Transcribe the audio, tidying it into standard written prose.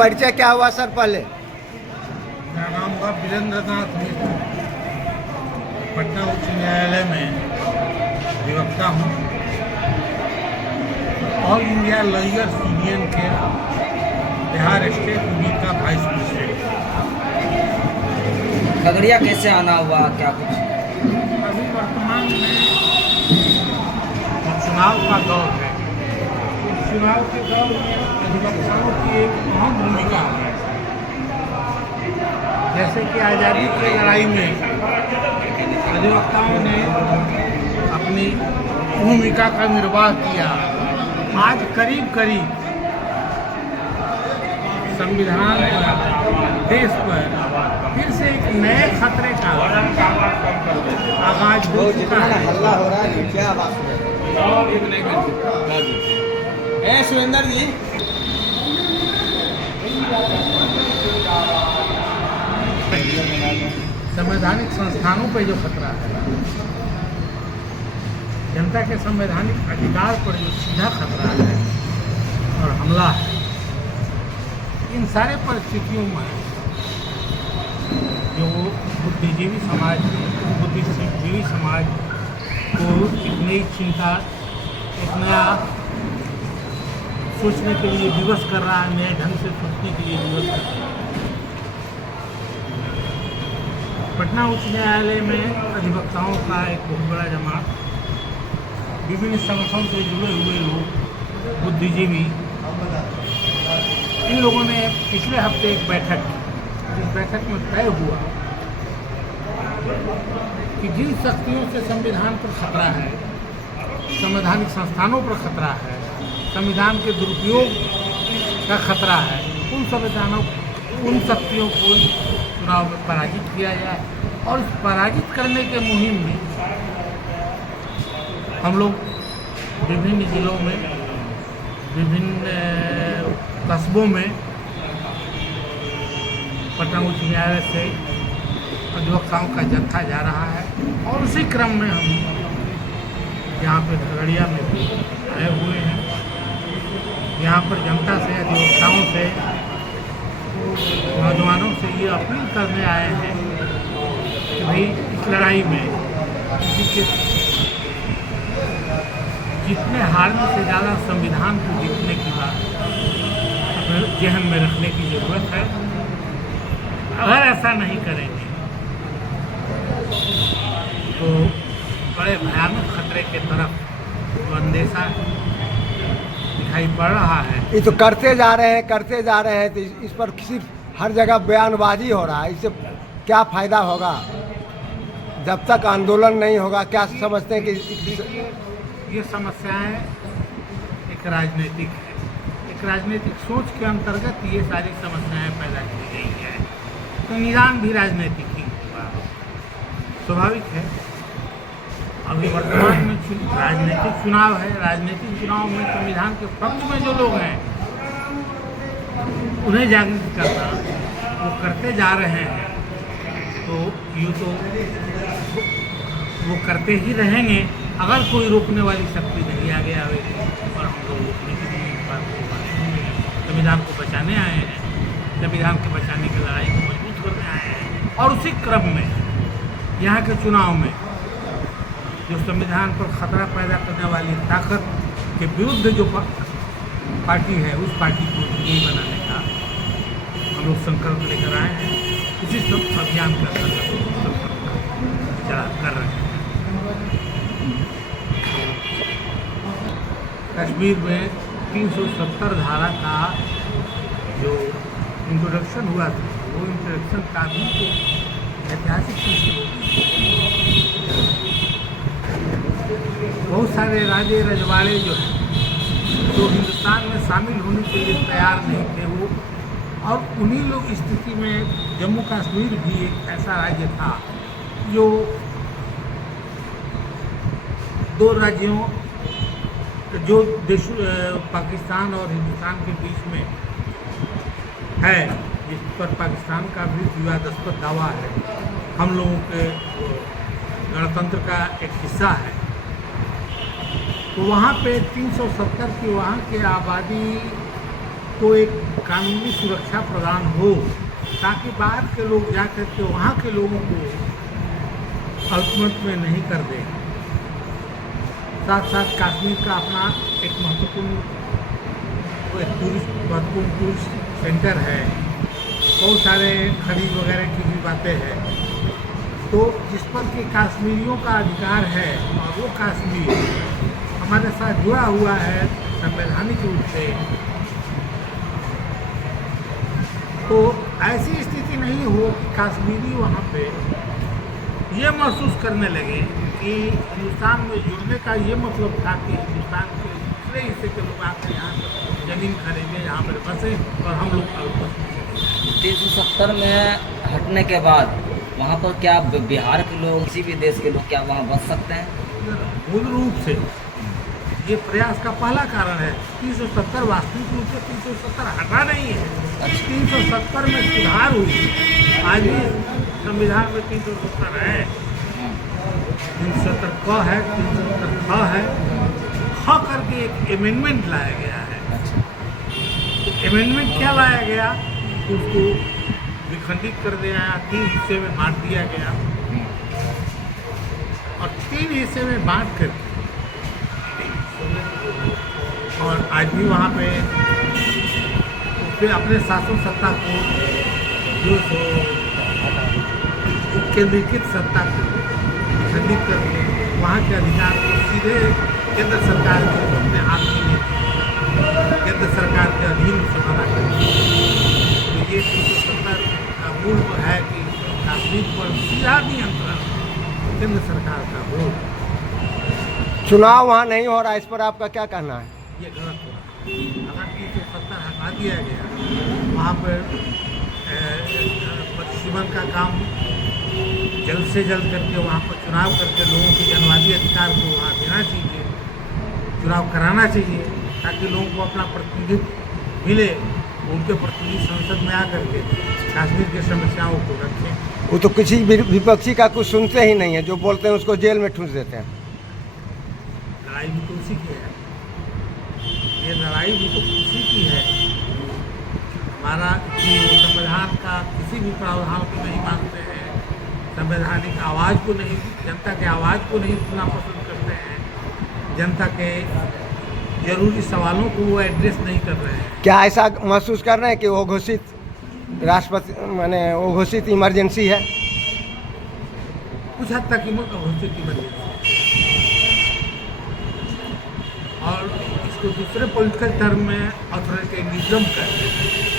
परिचय क्या हुआ सर पहले? मेरा नाम हुआ वीरेंद्र नाथ मिश्र। पटना उच्च न्यायालय में अधिवक्ता हूँ। ऑल इंडिया लॉयर्स यूनियन के बिहार स्टेट यूनिट का वाइस प्रेसिडेंट। खगड़िया कैसे आना हुआ, क्या कुछ? अभी वर्तमान में चुनाव का दौर है। चुनाव के दौर में अधिवक्ताओं की एक अहम भूमिका है। जैसे कि आज़ादी की लड़ाई में अधिवक्ताओं ने अपनी भूमिका का निर्वाह किया। आज करीब करीब संविधान पर, देश पर फिर से एक नए खतरे का आगाज हो चुका है। हल्ला हो रहा है क्या बात है? सुरेंद्र जी, संवैधानिक संस्थानों पर जो खतरा है, जनता के संवैधानिक अधिकार पर जो सीधा खतरा है और हमला है, इन सारे परिस्थितियों में जो बुद्धिजीवी समाज, बुद्धिजीवी समाज को एक नई चिंता, एक नया सोचने के लिए विवश कर रहा है, नए ढंग से सोचने के लिए विवश कर रहा है। पटना उच्च न्यायालय में अधिवक्ताओं का एक बहुत बड़ा जमात, विभिन्न संगठनों से जुड़े हुए लोग, बुद्धिजीवी, इन लोगों ने पिछले हफ्ते एक बैठक की। इस बैठक में तय हुआ कि जिन शक्तियों से संविधान पर खतरा है, संवैधानिक संस्थानों पर खतरा है, संविधान के दुरुपयोग का खतरा है, उन शक्तियों को चुनाव में पराजित किया जाए। और इस पराजित करने के मुहिम में हम लोग विभिन्न जिलों में, विभिन्न कस्बों में पटना उच्च न्यायालय से अधिवक्ताओं का जत्था जा रहा है। और उसी क्रम में हम यहाँ पे खगड़िया में भी आए हुए हैं। यहाँ पर जनता से, अधिवक्ताओं से, नौजवानों से ये अपील करने आए हैं कि भाई इस लड़ाई में किसी के जितने हारने से ज़्यादा संविधान को जीतने की बात अपने जहन में रखने की ज़रूरत है। अगर ऐसा नहीं करेंगे तो बड़े भयानक खतरे के तरफ जो अंदेशा दिखाई पड़ रहा है। ये तो करते जा रहे हैं तो इस पर सिर्फ हर जगह बयानबाजी हो रहा है। इससे क्या फायदा होगा जब तक आंदोलन नहीं होगा? क्या समझते हैं कि ये समस्याएं एक राजनीतिक है, एक राजनीतिक सोच के अंतर्गत ये सारी समस्याएं पैदा की गई है। तो निदान भी राजनीतिक ही होगा, स्वाभाविक है। अभी वर्तमान में राजनीतिक चुनाव है। राजनीतिक चुनाव में संविधान के पक्ष में जो लोग हैं उन्हें जागृत करना वो करते जा रहे हैं। तो यूँ तो वो करते ही रहेंगे अगर कोई रोकने वाली शक्ति नहीं आगे आएगी। और हम लोग रोकने के लिए इस बात को माने, संविधान को बचाने आए हैं, संविधान के बचाने की लड़ाई को मजबूत करने आए हैं। और उसी क्रम में यहाँ के चुनाव में जो संविधान पर खतरा पैदा करने वाली ताकत के विरुद्ध जो पार्टी है, उस पार्टी को विजयी बनाने का हम लोग संकल्प लेकर आए हैं। उसी सब अभियान का चला कर रहे हैं। कश्मीर में 370 धारा का जो इंट्रोडक्शन हुआ था, वो इंट्रोडक्शन का भी ऐतिहासिक बहुत सारे राजे रजवाड़े जो हैं, जो हिंदुस्तान में शामिल होने के लिए तैयार नहीं थे, वो, और उन्हीं लोग स्थिति में जम्मू कश्मीर भी एक ऐसा राज्य था जो दो राज्यों, जो देश पाकिस्तान और हिंदुस्तान के बीच में है, जिस पर पाकिस्तान का भी विवादास्पद दावा है, हम लोगों के गणतंत्र का एक हिस्सा है। तो वहाँ पे 370 की वहाँ की आबादी को एक कानूनी सुरक्षा प्रदान हो, ताकि बाहर के लोग जा कर के वहाँ के लोगों को अल्पमत में नहीं कर दें। साथ साथ कश्मीर का अपना एक महत्वपूर्ण टूरिस्ट सेंटर है, बहुत सारे खरीद वगैरह की भी बातें हैं, तो जिस पर कि कश्मीरियों का अधिकार है और वो कश्मीर हमारे साथ जुड़ा हुआ है संवैधानिक रूप से, तो ऐसी स्थिति नहीं हो कि कश्मीरी वहाँ पे ये महसूस करने लगे कि हिंदुस्तान में जुड़ने का ये मतलब था कि हिंदुस्तान के दूसरे हिस्से के लोग आकर यहाँ पर ज़मीन खरीदें, यहाँ पर बसें और हम लोग अल्पसंख्यक। 370 में हटने के बाद वहाँ पर क्या बिहार के लोग, किसी भी देश के लोग क्या वहाँ बस सकते हैं? मूल रूप से ये प्रयास का पहला कारण है। 370 वास्तविक रूप से 370 हटा नहीं है, 370 में सुधार हुई। आज भी संविधान में 370 है, 370 क है, 370 ख है, ख करके एक अमेंडमेंट लाया गया है। तो अमेंडमेंट क्या लाया गया? उसको विखंडित कर दिया, 3 हिस्से में बांट दिया गया और 3 हिस्से में बांट कर, और आज भी वहाँ पे उसके अपने शासन सत्ता को, जो केंद्रीकृत सत्ता को विखंडित करके वहाँ के अधिकार को सीधे केंद्र सरकार को अपने हाथ में ले, केंद्र सरकार के अधीन समाना करके। तो ये 370 का मूल है कि कश्मीर पर सीधा नियंत्रण केंद्र सरकार का हो। चुनाव वहाँ नहीं हो रहा, इस पर आपका क्या कहना है? ये गलत हो रहा है। अगर 370 हटा दिया गया, वहाँ पर परिसीमन का काम जल्द से जल्द करके वहाँ पर चुनाव करके लोगों के जनवादी अधिकार को वहाँ देना चाहिए, चुनाव कराना चाहिए, ताकि लोगों को अपना प्रतिनिधित्व मिले, उनके प्रतिनिधि संसद में आकर के कश्मीर की समस्याओं को रखें। वो तो किसी विपक्षी का कुछ सुनते ही नहीं है, जो बोलते हैं उसको जेल में ठूंस देते हैं। लड़ाई भी तो उसी की है, ये लड़ाई भी तो उसी की है। हमारा कि वो संविधान का किसी भी प्रावधान को नहीं मानते हैं, संवैधानिक आवाज़ को नहीं, जनता के आवाज़ को नहीं सुनना पसंद करते हैं, जनता के जरूरी सवालों को वो एड्रेस नहीं कर रहे हैं। क्या ऐसा महसूस कर रहे हैं कि वो घोषित राष्ट्रपति माने वो घोषित इमरजेंसी है? कुछ हद तक घोषित इमरजेंसी, और इसको दूसरे पॉलिटिकल टर्म में ऑथोरिटेरिज्म कहते हैं।